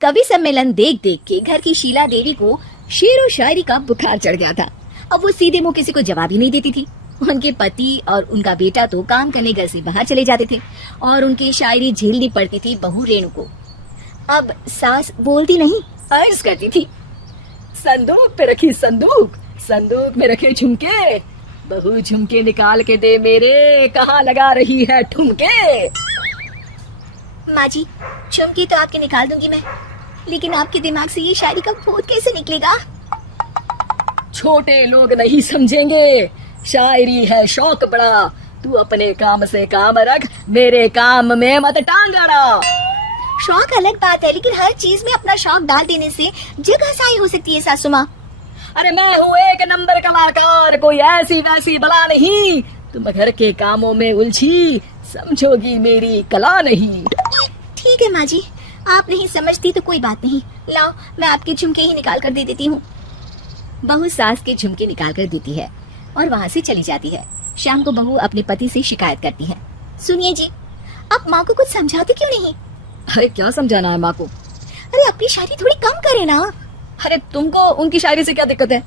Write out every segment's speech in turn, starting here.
कवि सम्मेलन देख देख के घर की शीला देवी को शेर और शायरी का बुखार चढ़ गया था। अब वो सीधे मुंह किसी को जवाब ही नहीं देती थी। उनके पति और उनका बेटा तो काम करने घर से बाहर चले जाते थे और उनकी शायरी झेलनी पड़ती थी बहू रेणु को। अब सास बोलती नहीं, अर्ज करती थी, संदूक पे रखी संदूक, संदूक में रखे झुमके, बहू झुमके निकाल के दे मेरे, कहाँ लगा रही है ठुमके। माँ जी, झुमके तो आपके निकाल दूंगी मैं, लेकिन आपके दिमाग से ये शायरी का भूत कैसे निकलेगा? छोटे लोग नहीं समझेंगे, शायरी है शौक बड़ा, तू अपने काम से काम रख, मेरे काम में मत टांग अड़ा। शौक अलग बात है, लेकिन हर चीज में अपना शौक डाल देने से जगह साई हो सकती है सासू माँ। अरे मैं हूँ एक नंबर कलाकार, कोई ऐसी वैसी बला नहीं, तुम घर के कामों में उलझी, समझोगी मेरी कला नहीं। ठीक है माँ जी, आप नहीं समझती तो कोई बात नहीं, लाओ मैं आपके झुमके ही निकाल कर दे देती हूँ। बहू सास के झुमके निकाल कर देती है और वहाँ से चली जाती है। शाम को बहू अपने पति से शिकायत करती है, सुनिए जी, आप माँ को कुछ समझाते क्यों नहीं? अरे क्या समझाना है माँ को? अरे अपनी शायरी थोड़ी कम करे ना। अरे तुमको उनकी शायरी से क्या दिक्कत है?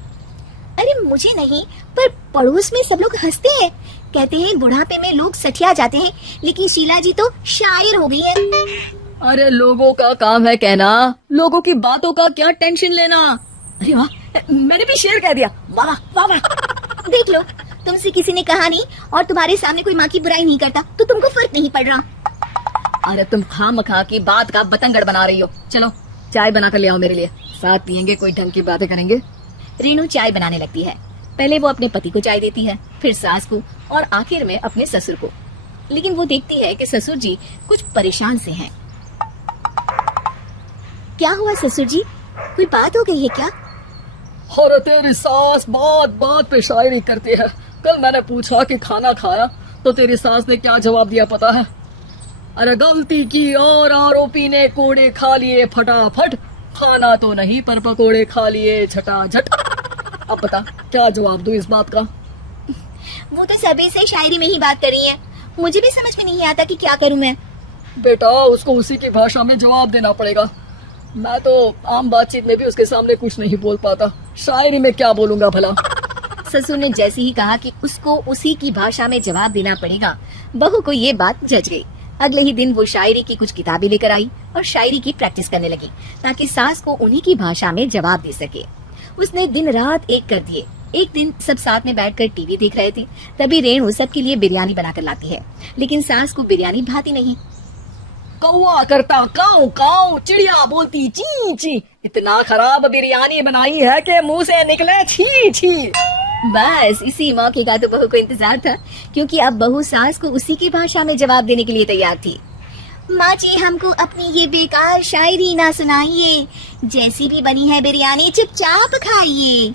अरे मुझे नहीं, पर पड़ोस में सब लोग हंसते हैं, कहते हैं बुढ़ापे में लोग सठिया जाते हैं, लेकिन शीला जी तो शायर हो गई है। अरे लोगों का काम है कहना, लोगों की बातों का क्या टेंशन लेना। अरे वाह, मैंने भी शेर कह दिया, वाह वाह वाह। देख लो, तुमसे किसी ने कहा नहीं और तुम्हारे सामने कोई माँ की बुराई नहीं करता तो तुमको फर्क नहीं पड़ रहा। अरे तुम खामखा की बात का बतंगड़ बना रही हो। चलो चाय बना कर ले आओ मेरे लिए, साथ पियेंगे, कोई ढंग की बातें करेंगे। रेणु चाय बनाने लगती है। पहले वो अपने पति को चाय देती है, फिर सास को और आखिर में अपने ससुर को। लेकिन वो देखती है कि ससुर जी कुछ परेशान से हैं। क्या हुआ ससुर जी, कोई बात हो गई है क्या? अरे तेरी सास बात बात पे शायरी करती है। कल मैंने पूछा कि खाना खाया तो तेरी सास ने क्या जवाब दिया पता है? अरे गलती की और आरोपी ने कोड़े खा लिए फटाफट, खाना तो नहीं पर पकोड़े खा लिए झटाझट। अब बता क्या जवाब दूं इस बात का? वो तो सभी से शायरी में ही बात कर रही है, मुझे भी समझ में नहीं आता कि क्या करूं मैं। बेटा उसको उसी की भाषा में जवाब देना पड़ेगा। मैं तो आम बातचीत में भी उसके सामने कुछ नहीं बोल पाता, शायरी में क्या बोलूंगा भला। ससुर ने जैसे ही कहा कि उसको उसी की भाषा में जवाब देना पड़ेगा, बहू को ये बात जच गई। अगले ही दिन वो शायरी की कुछ किताबें लेकर आई और शायरी की प्रैक्टिस करने लगी, ताकि सास को उन्हीं की भाषा में जवाब दे सके। उसने दिन रात एक कर दिए। एक दिन सब साथ में बैठकर टीवी देख रहे थे, तभी रेणु सबके लिए बिरयानी बनाकर लाती है, लेकिन सास को बिरयानी भाती नहीं। कौवा करता काऊ काऊ, चिड़िया बोलती ची ची, इतना खराब बिरयानी बनाई है कि मुंह से निकले छी छी। बस इसी मौके का तो बहू को इंतजार था, क्योंकि अब बहू सास को उसी की भाषा में जवाब देने के लिए तैयार थी। माँ जी, हमको अपनी ये बेकार शायरी ना सुनाइए, जैसी भी बनी है बिरयानी चुपचाप खाइए।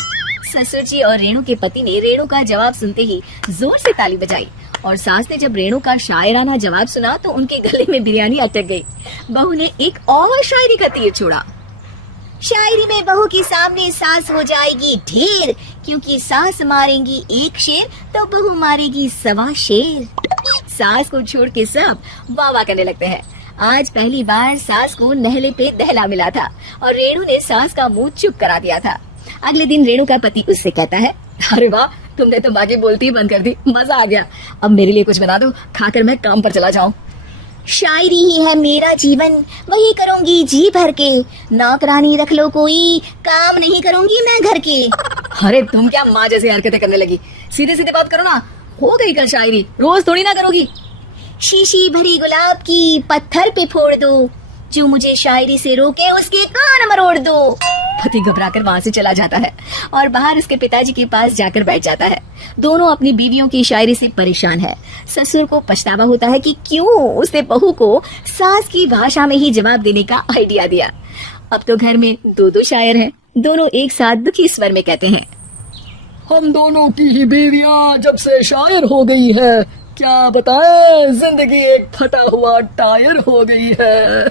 ससुर जी और रेणु के पति ने रेणु का जवाब सुनते ही जोर से ताली बजाई, और सास ने जब रेणु का शायराना जवाब सुना तो उनके गले में बिरयानी अटक गई। बहू ने एक और शायरी का तीर छोड़ा। शायरी में बहू के सामने सास हो जाएगी ढेर, क्योंकि सास मारेंगी एक शेर तो बहू मारेगी 1.25 शेर। सास को छोड़ के सब वाह वाह करने लगते हैं। आज पहली बार सास को नहले पे दहला मिला था और रेणु ने सास का मुंह चुप करा दिया था। अगले दिन रेणु का पति उससे कहता है, अरे वाह, तुमने तो बाकी बोलती ही बंद कर दी, मजा आ गया। अब मेरे लिए कुछ बना दो, खाकर मैं काम पर चला जाऊं। शायरी ही है मेरा जीवन, वही करूंगी जी भर के, नौकरानी रख लो कोई, काम नहीं करूंगी मैं घर के। अरे तुम क्या माँ जैसी हरकतें करने लगी, सीधे सीधे बात करो ना। हो गई कल शायरी, रोज थोड़ी ना करोगी। शीशी भरी गुलाब की पत्थर पे फोड़ दो, जो मुझे शायरी से रोके उसके कान मरोड़ दो। पति घबराकर वहाँ से चला जाता है और बाहर उसके पिताजी के पास जाकर बैठ जाता है। दोनों अपनी बीवियों की शायरी से परेशान है। ससुर को पछतावा होता है कि क्यों उसने बहू को सास की भाषा में ही जवाब देने का आइडिया दिया। अब तो घर में 2 शायर हैं, दोनों एक साथ दुखी स्वर में कहते हैं, हम दोनों की ही बीवियां जब से शायर हो गई है, क्या बताएं, जिंदगी एक फटा हुआ टायर हो गई है।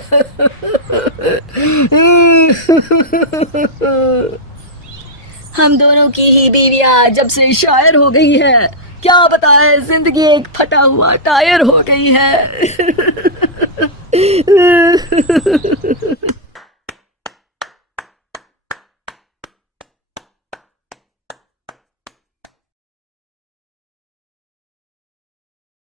हम दोनों की ही बीवियां जब से शायर हो गई है, क्या बताएं, जिंदगी एक फटा हुआ टायर हो गई है।